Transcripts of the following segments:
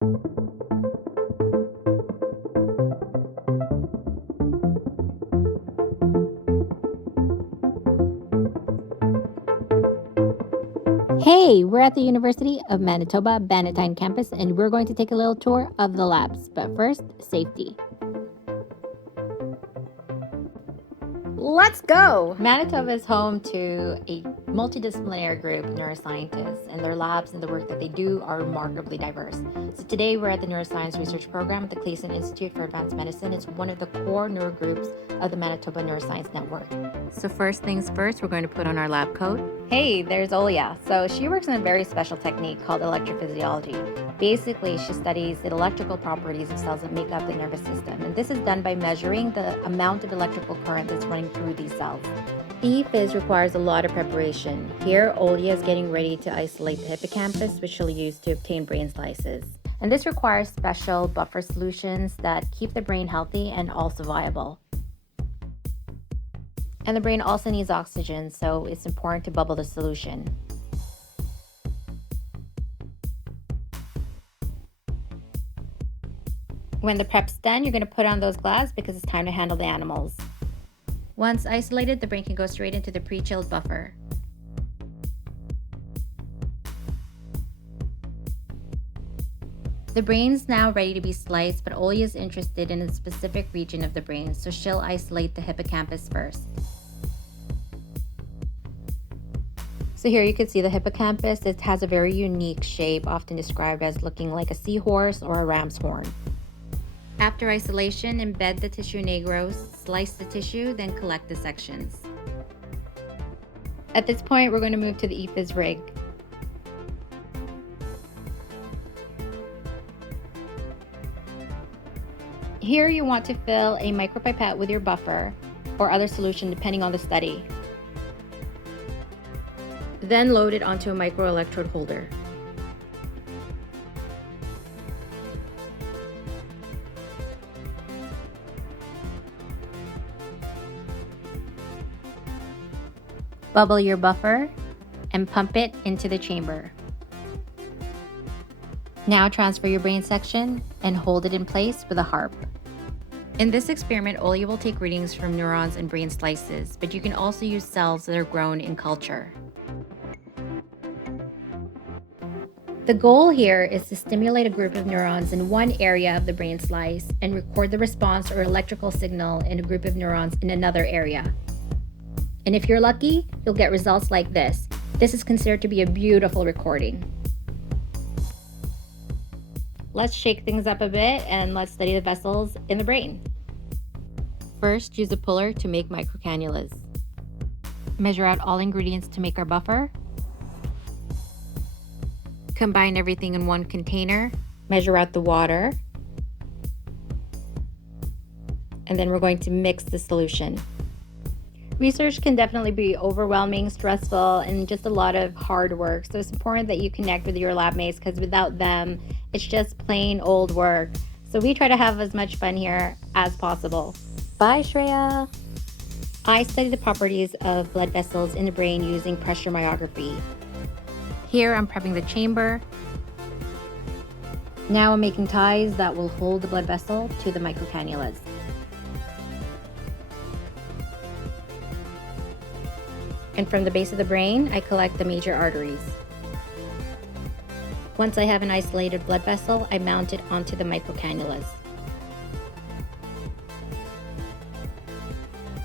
Hey, we're at the University of Manitoba Bannatyne campus, and we're going to take a little tour of the labs. But first, safety. Let's go! Manitoba is home to a multidisciplinary group of neuroscientists, and their labs and the work that they do are remarkably diverse. So today we're at the Neuroscience Research Program at the Clayson Institute for Advanced Medicine. It's one of the core neurogroups of the Manitoba Neuroscience Network. So first things first, we're going to put on our lab coat. Hey, there's Olya. So she works in a very special technique called electrophysiology. Basically, she studies the electrical properties of cells that make up the nervous system. And this is done by measuring the amount of electrical current that's running through these cells. EPhys requires a lot of preparation. Here, Olya is getting ready to isolate the hippocampus, which she'll use to obtain brain slices. And this requires special buffer solutions that keep the brain healthy and also viable. And the brain also needs oxygen, so it's important to bubble the solution. When the prep's done, you're going to put on those gloves because it's time to handle the animals. Once isolated, the brain can go straight into the pre-chilled buffer. The brain's now ready to be sliced, but Olya is interested in a specific region of the brain, so she'll isolate the hippocampus first. So here you can see the hippocampus. It has a very unique shape, often described as looking like a seahorse or a ram's horn. After isolation, embed the tissue negros, slice the tissue, then collect the sections. At this point, we're going to move to the EPhys rig. Here you want to fill a micropipette with your buffer or other solution depending on the study. Then load it onto a microelectrode holder. Bubble your buffer and pump it into the chamber. Now transfer your brain section and hold it in place with a harp. In this experiment, Olya will take readings from neurons and brain slices, but you can also use cells that are grown in culture. The goal here is to stimulate a group of neurons in one area of the brain slice and record the response or electrical signal in a group of neurons in another area. And if you're lucky, you'll get results like this. This is considered to be a beautiful recording. Let's shake things up a bit and let's study the vessels in the brain. First, use a puller to make microcannulas. Measure out all ingredients to make our buffer. Combine everything in one container. Measure out the water. And then we're going to mix the solution. Research can definitely be overwhelming, stressful, and just a lot of hard work. So it's important that you connect with your lab mates because without them, it's just plain old work. So we try to have as much fun here as possible. Bye, Shreya. I study the properties of blood vessels in the brain using pressure myography. Here I'm prepping the chamber. Now I'm making ties that will hold the blood vessel to the microcannulas. And from the base of the brain, I collect the major arteries. Once I have an isolated blood vessel, I mount it onto the microcannulas.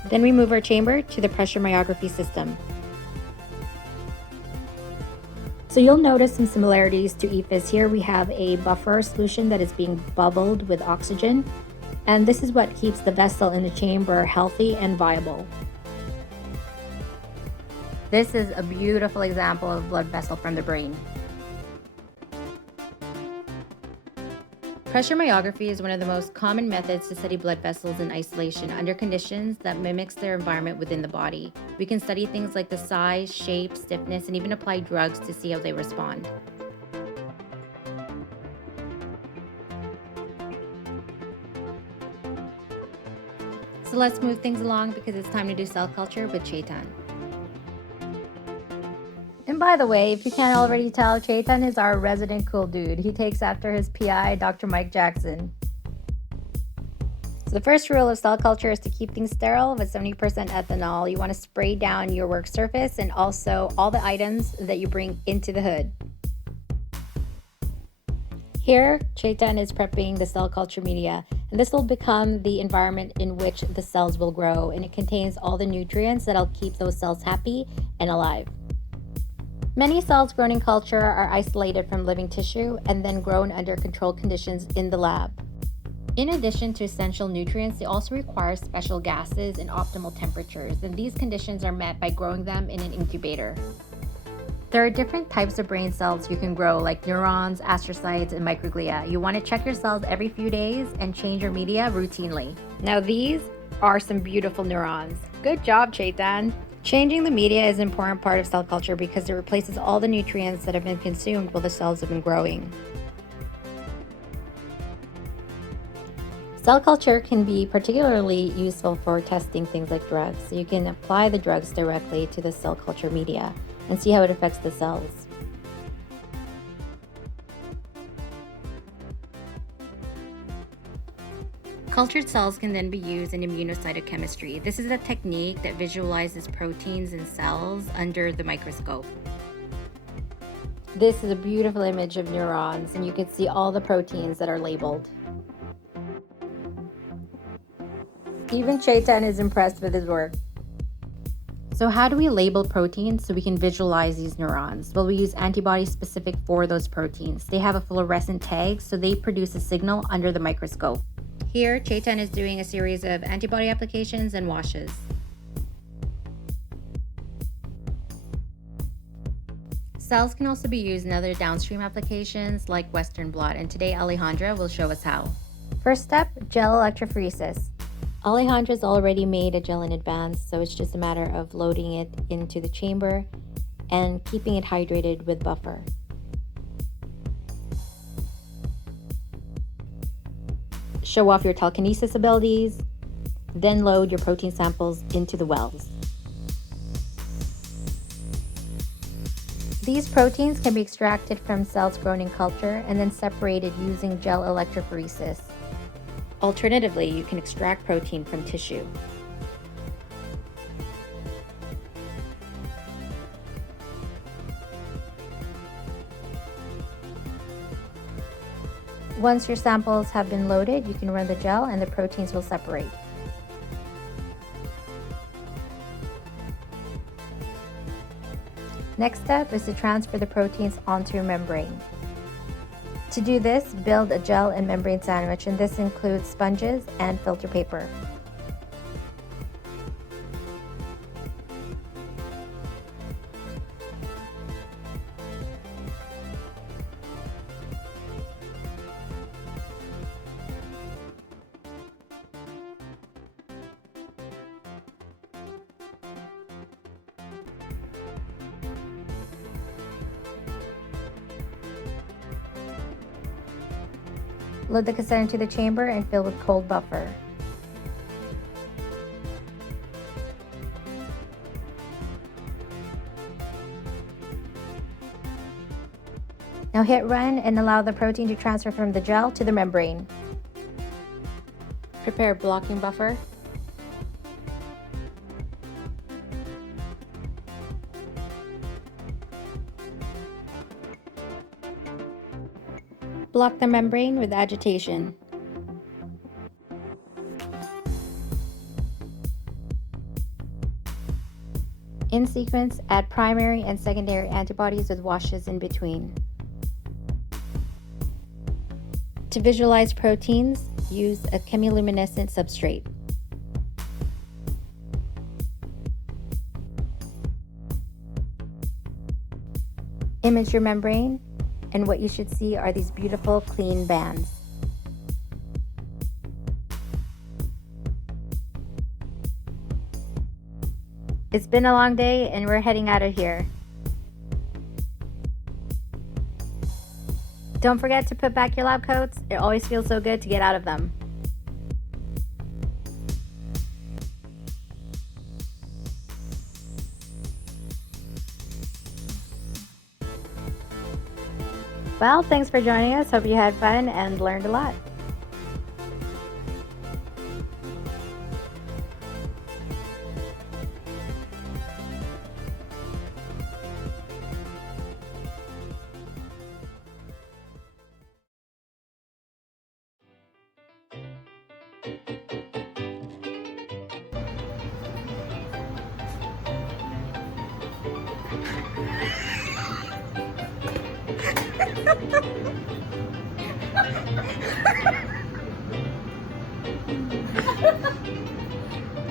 Then we move our chamber to the pressure myography system. So you'll notice some similarities to EPhys. Here we have a buffer solution that is being bubbled with oxygen, and this is what keeps the vessel in the chamber healthy and viable. This is a beautiful example of blood vessel from the brain. Pressure myography is one of the most common methods to study blood vessels in isolation under conditions that mimics their environment within the body. We can study things like the size, shape, stiffness, and even apply drugs to see how they respond. So let's move things along because it's time to do cell culture with Chetan. And by the way, if you can't already tell, Chetan is our resident cool dude. He takes after his PI, Dr. Mike Jackson. So the first rule of cell culture is to keep things sterile with 70% ethanol. You want to spray down your work surface and also all the items that you bring into the hood. Here, Chetan is prepping the cell culture media, and this will become the environment in which the cells will grow, and it contains all the nutrients that'll keep those cells happy and alive. Many cells grown in culture are isolated from living tissue and then grown under controlled conditions in the lab. In addition to essential nutrients, they also require special gases and optimal temperatures, and these conditions are met by growing them in an incubator. There are different types of brain cells you can grow, like neurons, astrocytes, and microglia. You want to check your cells every few days and change your media routinely. Now these are some beautiful neurons. Good job, Chetan! Changing the media is an important part of cell culture because it replaces all the nutrients that have been consumed while the cells have been growing. Cell culture can be particularly useful for testing things like drugs. So you can apply the drugs directly to the cell culture media and see how it affects the cells. Cultured cells can then be used in immunocytochemistry. This is a technique that visualizes proteins in cells under the microscope. This is a beautiful image of neurons, and you can see all the proteins that are labeled. Even Chetan is impressed with his work. So how do we label proteins so we can visualize these neurons? Well, we use antibodies specific for those proteins. They have a fluorescent tag, so they produce a signal under the microscope. Here, Chetan is doing a series of antibody applications and washes. Cells can also be used in other downstream applications like Western blot, and today Alejandra will show us how. First step, gel electrophoresis. Alejandra's already made a gel in advance, so it's just a matter of loading it into the chamber and keeping it hydrated with buffer. Show off your telekinesis abilities, then load your protein samples into the wells. These proteins can be extracted from cells grown in culture and then separated using gel electrophoresis. Alternatively, you can extract protein from tissue. Once your samples have been loaded, you can run the gel and the proteins will separate. Next step is to transfer the proteins onto a membrane. To do this, build a gel and membrane sandwich, and this includes sponges and filter paper. Load the cassette into the chamber and fill with cold buffer. Now hit run and allow the protein to transfer from the gel to the membrane. Prepare a blocking buffer. Block the membrane with agitation. In sequence, add primary and secondary antibodies with washes in between. To visualize proteins, use a chemiluminescent substrate. Image your membrane, and what you should see are these beautiful clean bands. It's been a long day and we're heading out of here. Don't forget to put back your lab coats. It always feels so good to get out of them. Well, thanks for joining us. Hope you had fun and learned a lot.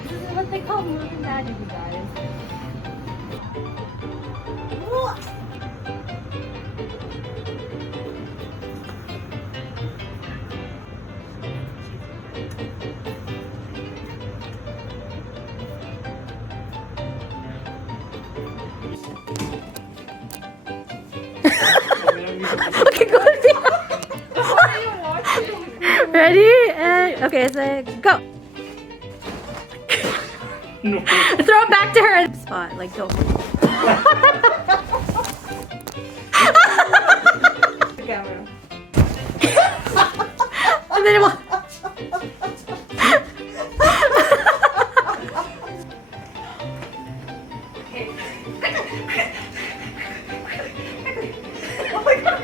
This is what they call moving magic, you guys. Okay, go. Ready? And okay, so go. No. Throw it back to her spot. Like go. The camera. And then it will. Oh my god.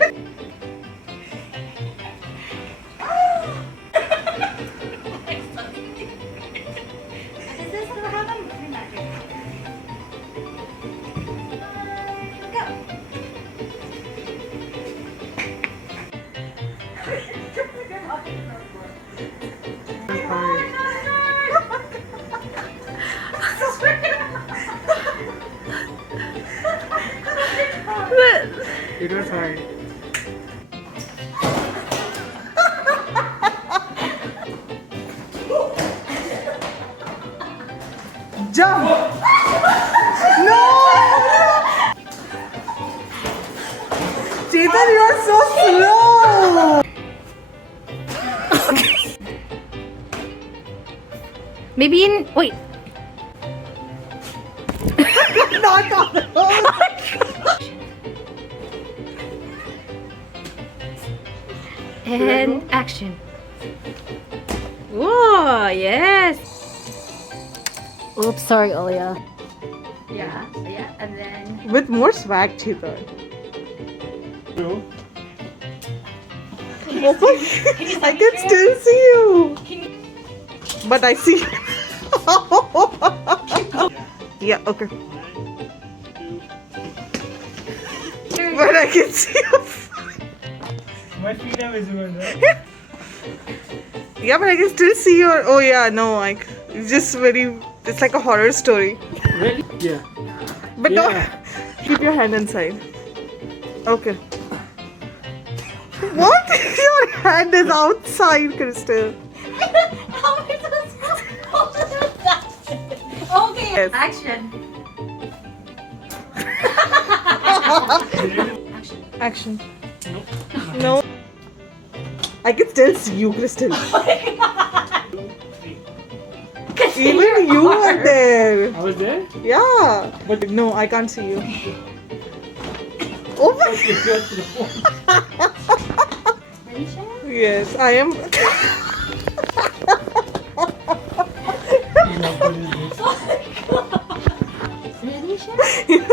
It was hard. Jump! No! Chetan, you are so slow! Maybe in wait. Not on the And action. Whoa, yes. Oops, sorry, Olya. Yeah, and then. With more swag, Chetan. No. Oh my, I can still see you. But I see. Yeah, okay. But I can see you. My feet are visible, right? Yeah, but I can still see your. Oh yeah, no, like it's just very. It's like a horror story. Really? Yeah. But Yeah. no, keep your hand inside. Okay. What? Your hand is outside, Crystal. How am I supposed to hold that? Okay, Yes. action. Action. Nope. No. I can still see you, Crystal. 2, 3. Even you are there. I was there? Yeah. But no, I can't see you. Oh my. Okay, you're through. Ready, Shreya? Yes, I am. What is this? Ready, Shreya?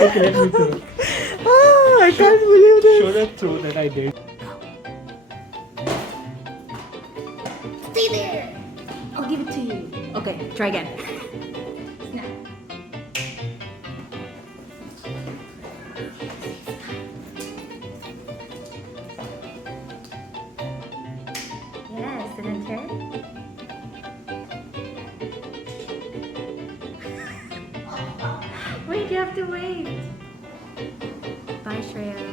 Okay, let me throw. Ah, I can't believe this. Show that throw that I did. Stay there. I'll give it to you. Okay, try again. Snap. Yes, and then turn. Wait, you have to wait. Bye, Shreya.